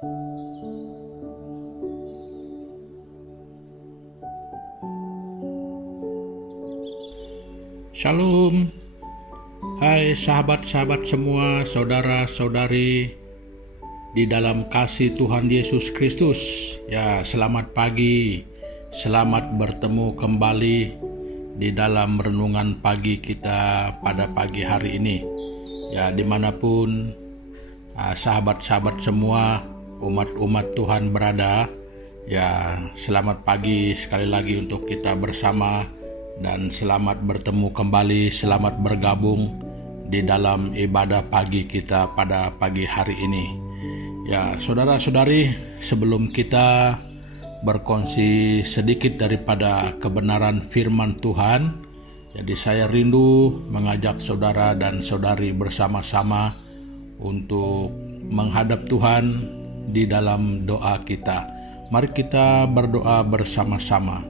Shalom, hai sahabat-sahabat semua, saudara-saudari di dalam kasih Tuhan Yesus Kristus. Ya, selamat pagi, selamat bertemu kembali di dalam renungan pagi kita pada pagi hari ini. Ya, dimanapun sahabat-sahabat semua, umat-umat Tuhan berada, ya selamat pagi sekali lagi untuk kita bersama. Dan selamat bertemu kembali, selamat bergabung di dalam ibadah pagi kita pada pagi hari ini. Ya, saudara-saudari, sebelum kita berkongsi sedikit daripada kebenaran firman Tuhan, jadi saya rindu mengajak saudara dan saudari bersama-sama untuk menghadap Tuhan di dalam doa kita. Mari kita berdoa bersama-sama.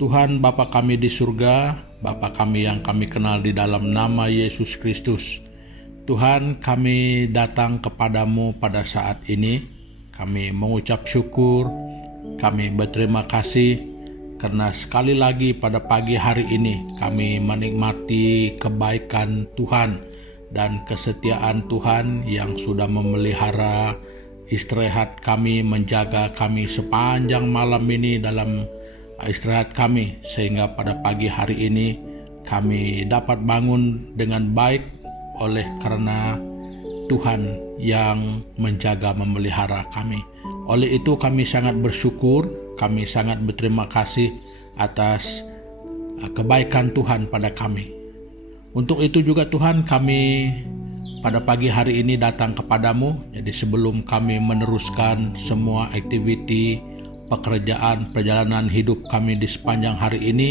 Tuhan Bapa kami di surga, Bapa kami yang kami kenal di dalam nama Yesus Kristus. Tuhan, kami datang kepadamu pada saat ini. Kami mengucap syukur, kami berterima kasih karena sekali lagi pada pagi hari ini kami menikmati kebaikan Tuhan dan kesetiaan Tuhan yang sudah memelihara istirahat kami, menjaga kami sepanjang malam ini dalam istirahat kami, sehingga pada pagi hari ini kami dapat bangun dengan baik oleh karena Tuhan yang menjaga memelihara kami. Oleh itu kami sangat bersyukur, kami sangat berterima kasih atas kebaikan Tuhan pada kami. Untuk itu juga Tuhan, kami pada pagi hari ini datang kepadamu. Jadi sebelum kami meneruskan semua aktiviti pekerjaan perjalanan hidup kami di sepanjang hari ini,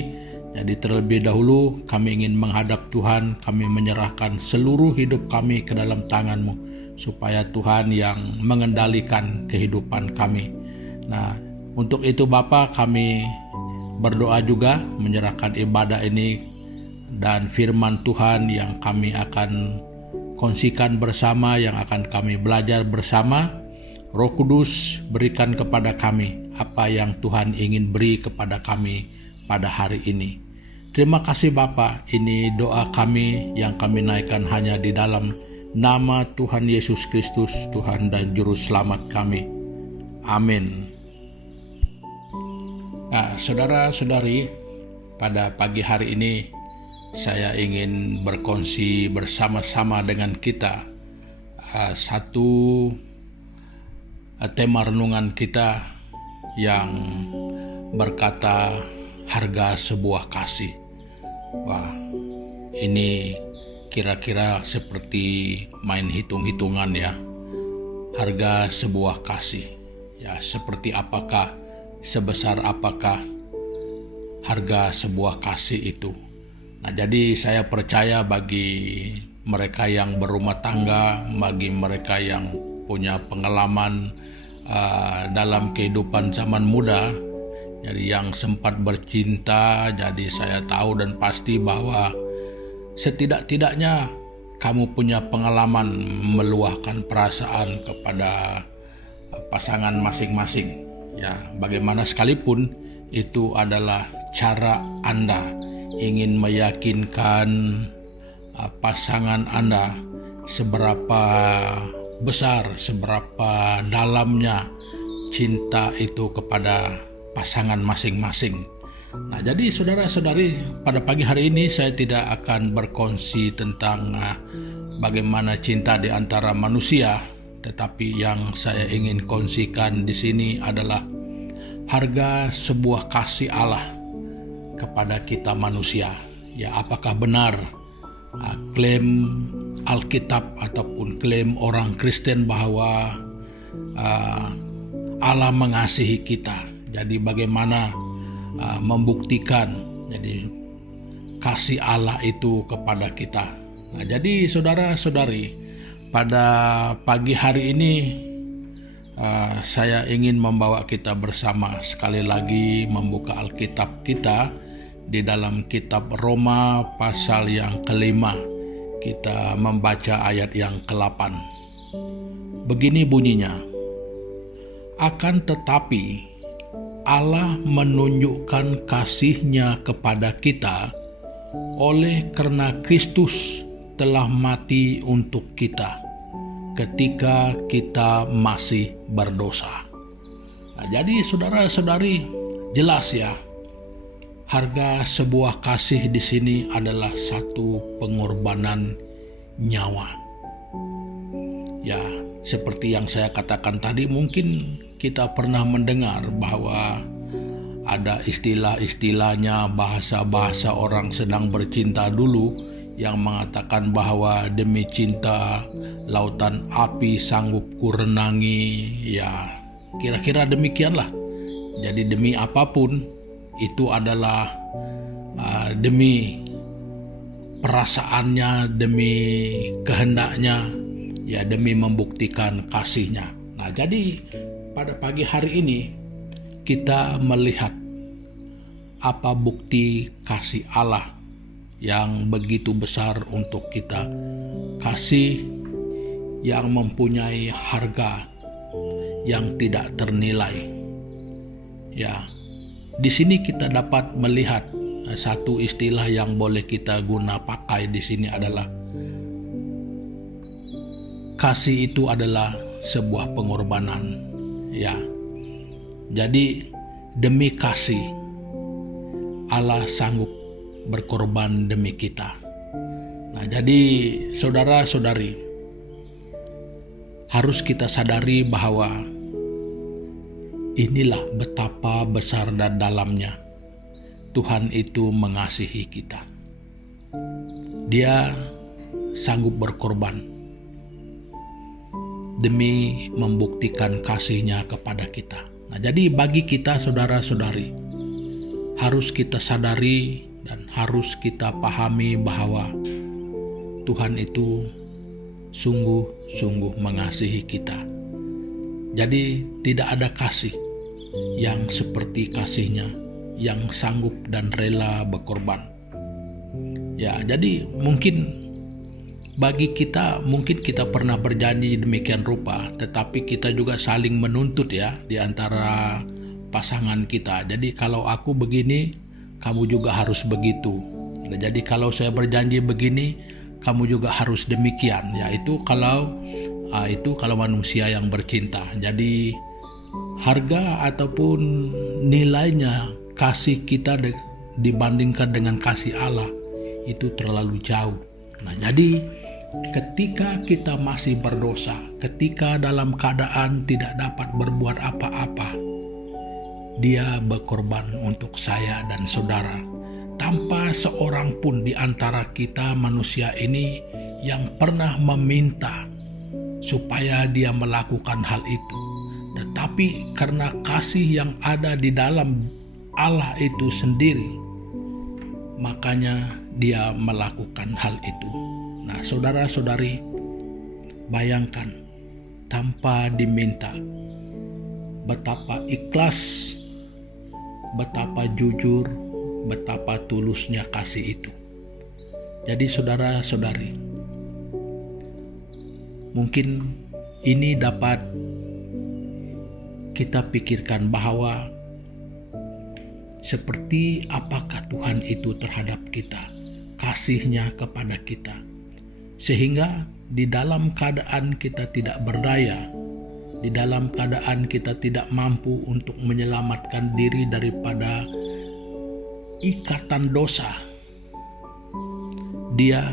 jadi terlebih dahulu kami ingin menghadap Tuhan, kami menyerahkan seluruh hidup kami ke dalam tangan-Mu, supaya Tuhan yang mengendalikan kehidupan kami. Nah, untuk itu Bapa, kami berdoa juga menyerahkan ibadah ini dan firman Tuhan yang kami akan kongsikan bersama, yang akan kami belajar bersama. Roh Kudus, berikan kepada kami apa yang Tuhan ingin beri kepada kami pada hari ini. Terima kasih Bapa, ini doa kami yang kami naikkan hanya di dalam nama Tuhan Yesus Kristus, Tuhan dan Juru Selamat kami. Amin. Nah, saudara-saudari, pada pagi hari ini saya ingin berkongsi bersama-sama dengan kita satu tema renungan kita yang berkata harga sebuah kasih. Wah, ini kira-kira seperti main hitung-hitungan ya. Harga sebuah kasih. Ya, seperti apakah, sebesar apakah harga sebuah kasih itu. Nah, jadi saya percaya bagi mereka yang berumah tangga, bagi mereka yang punya pengalaman dalam kehidupan zaman muda, jadi yang sempat bercinta, jadi saya tahu dan pasti bahwa setidak-tidaknya kamu punya pengalaman meluahkan perasaan kepada pasangan masing-masing. Ya, bagaimana sekalipun itu adalah cara Anda ingin meyakinkan pasangan Anda seberapa besar, seberapa dalamnya cinta itu kepada pasangan masing-masing. Nah, jadi saudara-saudari, pada pagi hari ini saya tidak akan berkongsi tentang bagaimana cinta di antara manusia, tetapi yang saya ingin kongsikan di sini adalah harga sebuah kasih Allah kepada kita manusia. Ya, apakah benar klaim Alkitab ataupun klaim orang Kristen bahwa Allah mengasihi kita. Jadi bagaimana membuktikan jadi kasih Allah itu kepada kita. Nah, jadi saudara-saudari, pada pagi hari ini saya ingin membawa kita bersama sekali lagi membuka Alkitab kita di dalam kitab Roma pasal yang ke-5. Kita membaca ayat yang ke-8. Begini bunyinya: Akan tetapi Allah menunjukkan kasih-Nya kepada kita oleh karena Kristus telah mati untuk kita ketika kita masih berdosa. Nah, jadi saudara-saudari, jelas ya, harga sebuah kasih di sini adalah satu pengorbanan nyawa. Ya, seperti yang saya katakan tadi, mungkin kita pernah mendengar bahwa ada istilah-istilahnya, bahasa-bahasa orang sedang bercinta dulu yang mengatakan bahwa demi cinta lautan api sanggup kurenangi. Ya, kira-kira demikianlah. Jadi demi apapun itu adalah demi perasaannya, demi kehendaknya, ya demi membuktikan kasih-Nya. Nah, jadi pada pagi hari ini kita melihat apa bukti kasih Allah yang begitu besar untuk kita. Kasih yang mempunyai harga yang tidak ternilai. Ya, di sini kita dapat melihat satu istilah yang boleh kita guna pakai di sini adalah kasih itu adalah sebuah pengorbanan. Ya, jadi demi kasih Allah sanggup berkorban demi kita. Nah, jadi saudara-saudari, harus kita sadari bahwa inilah betapa besar dan dalamnya Tuhan itu mengasihi kita. Dia sanggup berkorban demi membuktikan kasih-Nya kepada kita. Nah, jadi bagi kita saudara-saudari, harus kita sadari dan harus kita pahami bahwa Tuhan itu sungguh-sungguh mengasihi kita. Jadi tidak ada kasih yang seperti kasih-Nya yang sanggup dan rela berkorban. Ya, jadi mungkin bagi kita, mungkin kita pernah berjanji demikian rupa, tetapi kita juga saling menuntut ya di antara pasangan kita. Jadi kalau aku begini, kamu juga harus begitu. Nah, jadi kalau saya berjanji begini, kamu juga harus demikian. Ya, itu kalau manusia yang bercinta. Jadi harga ataupun nilainya kasih kita dibandingkan dengan kasih Allah itu terlalu jauh. Nah, jadi ketika kita masih berdosa, ketika dalam keadaan tidak dapat berbuat apa-apa, Dia berkorban untuk saya dan saudara, tanpa seorang pun di antara kita manusia ini yang pernah meminta supaya Dia melakukan hal itu. Tetapi karena kasih yang ada di dalam Allah itu sendiri, makanya Dia melakukan hal itu. Nah, saudara-saudari, bayangkan tanpa diminta, betapa ikhlas, betapa jujur, betapa tulusnya kasih itu. Jadi saudara-saudari, mungkin ini dapat kita pikirkan bahwa seperti apakah Tuhan itu terhadap kita, kasih-Nya kepada kita, sehingga di dalam keadaan kita tidak berdaya, di dalam keadaan kita tidak mampu untuk menyelamatkan diri daripada ikatan dosa, Dia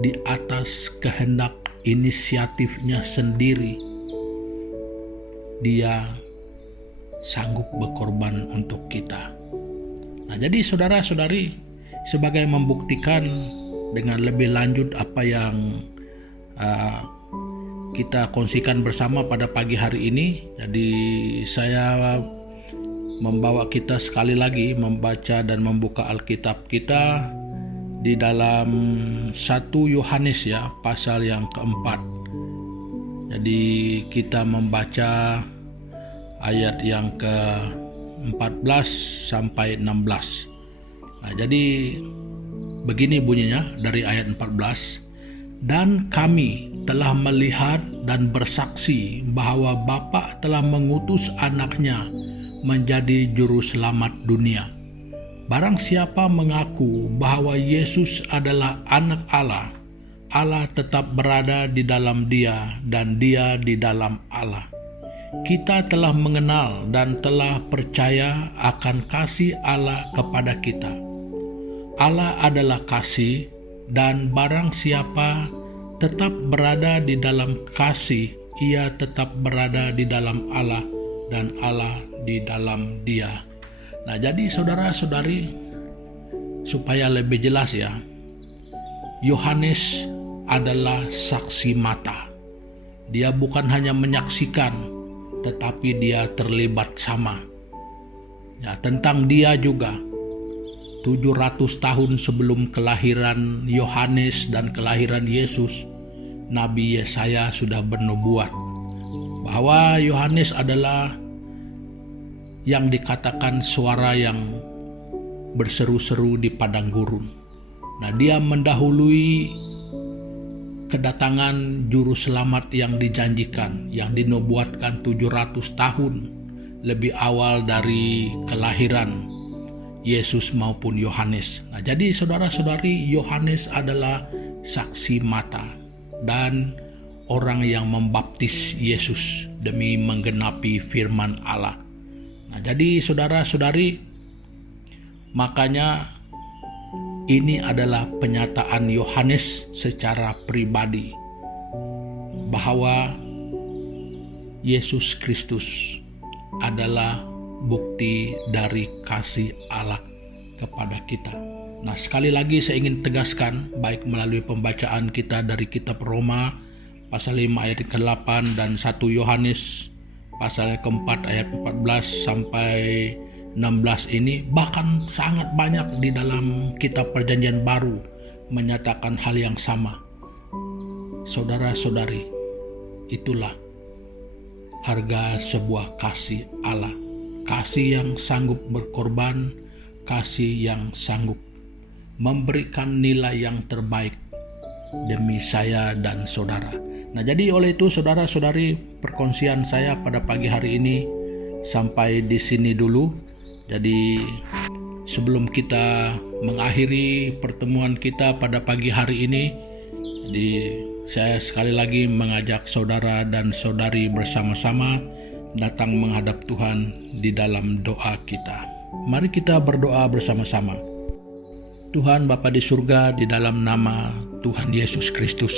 di atas kehendak inisiatifnya sendiri, Dia sanggup berkorban untuk kita. Nah, jadi saudara-saudari, sebagai membuktikan dengan lebih lanjut apa yang kita kongsikan bersama pada pagi hari ini, jadi saya membawa kita sekali lagi membaca dan membuka Alkitab kita di dalam 1 Yohanes ya, pasal yang keempat. Jadi kita membaca ayat yang ke-14 sampai 16. Nah, jadi begini bunyinya dari ayat 14. Dan kami telah melihat dan bersaksi bahwa Bapa telah mengutus anaknya menjadi juru selamat dunia. Barang siapa mengaku bahwa Yesus adalah anak Allah, Allah tetap berada di dalam dia dan dia di dalam Allah. Kita telah mengenal dan telah percaya akan kasih Allah kepada kita. Allah adalah kasih, dan barang siapa tetap berada di dalam kasih, ia tetap berada di dalam Allah dan Allah di dalam dia. Nah, jadi saudara-saudari, supaya lebih jelas ya, Yohanes adalah saksi mata. Dia bukan hanya menyaksikan, tetapi dia terlibat sama. Ya, tentang dia juga 700 tahun sebelum kelahiran Yohanes dan kelahiran Yesus, Nabi Yesaya sudah bernubuat bahwa Yohanes adalah yang dikatakan suara yang berseru-seru di padang gurun. Nah, dia mendahului kedatangan juru selamat yang dijanjikan, yang dinubuatkan 700 tahun lebih awal dari kelahiran Yesus maupun Yohanes. Nah, jadi saudara-saudari, Yohanes adalah saksi mata dan orang yang membaptis Yesus demi menggenapi firman Allah. Nah, jadi saudara-saudari, makanya ini adalah penyataan Yohanes secara pribadi bahwa Yesus Kristus adalah bukti dari kasih Allah kepada kita. Nah, sekali lagi saya ingin tegaskan, baik melalui pembacaan kita dari kitab Roma pasal 5 ayat ke-8 dan 1 Yohanes pasal ke-4 ayat 14 sampai 16 ini, bahkan sangat banyak di dalam kitab Perjanjian Baru menyatakan hal yang sama. Saudara-saudari, itulah harga sebuah kasih Allah. Kasih yang sanggup berkorban, kasih yang sanggup memberikan nilai yang terbaik demi saya dan saudara. Nah, jadi oleh itu saudara-saudari, perkongsian saya pada pagi hari ini sampai di sini dulu. Jadi sebelum kita mengakhiri pertemuan kita pada pagi hari ini, jadi saya sekali lagi mengajak saudara dan saudari bersama-sama datang menghadap Tuhan di dalam doa kita. Mari kita berdoa bersama-sama. Tuhan Bapa di surga, di dalam nama Tuhan Yesus Kristus,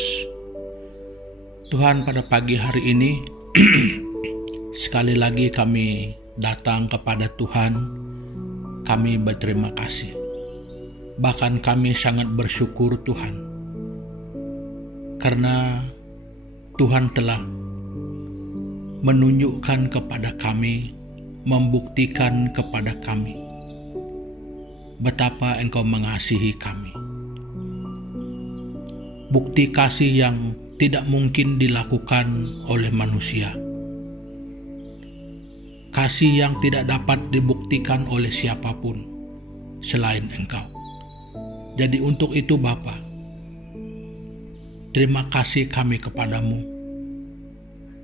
Tuhan, pada pagi hari ini sekali lagi kami datang kepada Tuhan. Kami berterima kasih. Bahkan kami sangat bersyukur Tuhan, karena Tuhan telah menunjukkan kepada kami, membuktikan kepada kami betapa Engkau mengasihi kami. Bukti kasih yang tidak mungkin dilakukan oleh manusia. Kasih yang tidak dapat dibuktikan oleh siapapun selain Engkau. Jadi untuk itu Bapa, terima kasih kami kepadamu.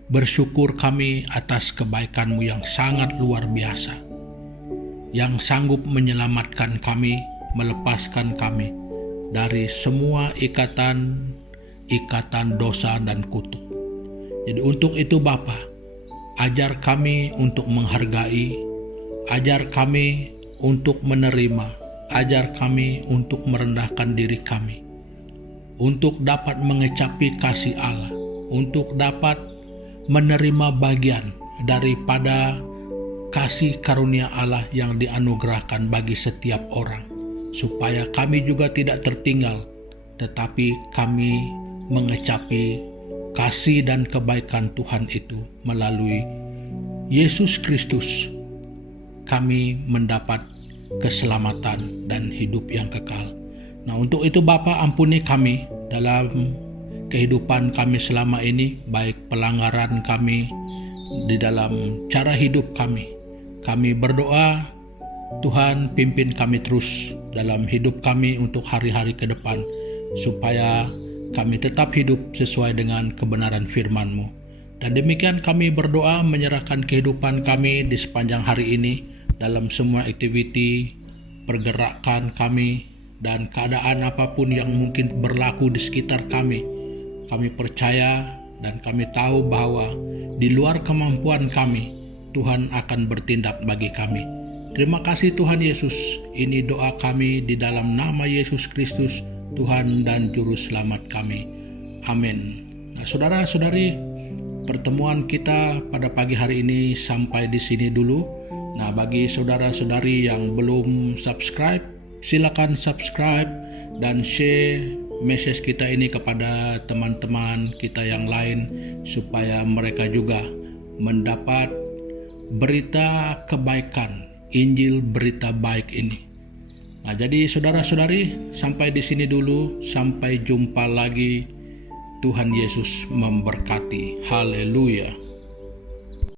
Bersyukur kami atas kebaikan-Mu yang sangat luar biasa, yang sanggup menyelamatkan kami, melepaskan kami dari semua ikatan dosa dan kutuk. Jadi untuk itu Bapa, ajar kami untuk menghargai, ajar kami untuk menerima, ajar kami untuk merendahkan diri kami, untuk dapat mengecapi kasih Allah, untuk dapat menerima bagian daripada kasih karunia Allah yang dianugerahkan bagi setiap orang, supaya kami juga tidak tertinggal, tetapi kami mengecapi kasih dan kebaikan Tuhan itu melalui Yesus Kristus. Kami mendapat keselamatan dan hidup yang kekal. Nah, untuk itu Bapa, ampuni kami dalam kehidupan kami selama ini, baik pelanggaran kami di dalam cara hidup kami. Kami berdoa, Tuhan pimpin kami terus dalam hidup kami untuk hari-hari ke depan, supaya kami tetap hidup sesuai dengan kebenaran firman-Mu. Dan demikian kami berdoa menyerahkan kehidupan kami di sepanjang hari ini dalam semua aktiviti, pergerakan kami, dan keadaan apapun yang mungkin berlaku di sekitar kami. Kami percaya dan kami tahu bahwa di luar kemampuan kami, Tuhan akan bertindak bagi kami. Terima kasih Tuhan Yesus. Ini doa kami di dalam nama Yesus Kristus, Tuhan dan Juru Selamat kami. Amin. Nah, saudara-saudari, pertemuan kita pada pagi hari ini sampai di sini dulu. Nah, bagi saudara-saudari yang belum subscribe, silakan subscribe dan share message kita ini kepada teman-teman kita yang lain supaya mereka juga mendapat berita kebaikan, Injil berita baik ini. Nah, jadi saudara-saudari, sampai di sini dulu, sampai jumpa lagi. Tuhan Yesus memberkati. Haleluya.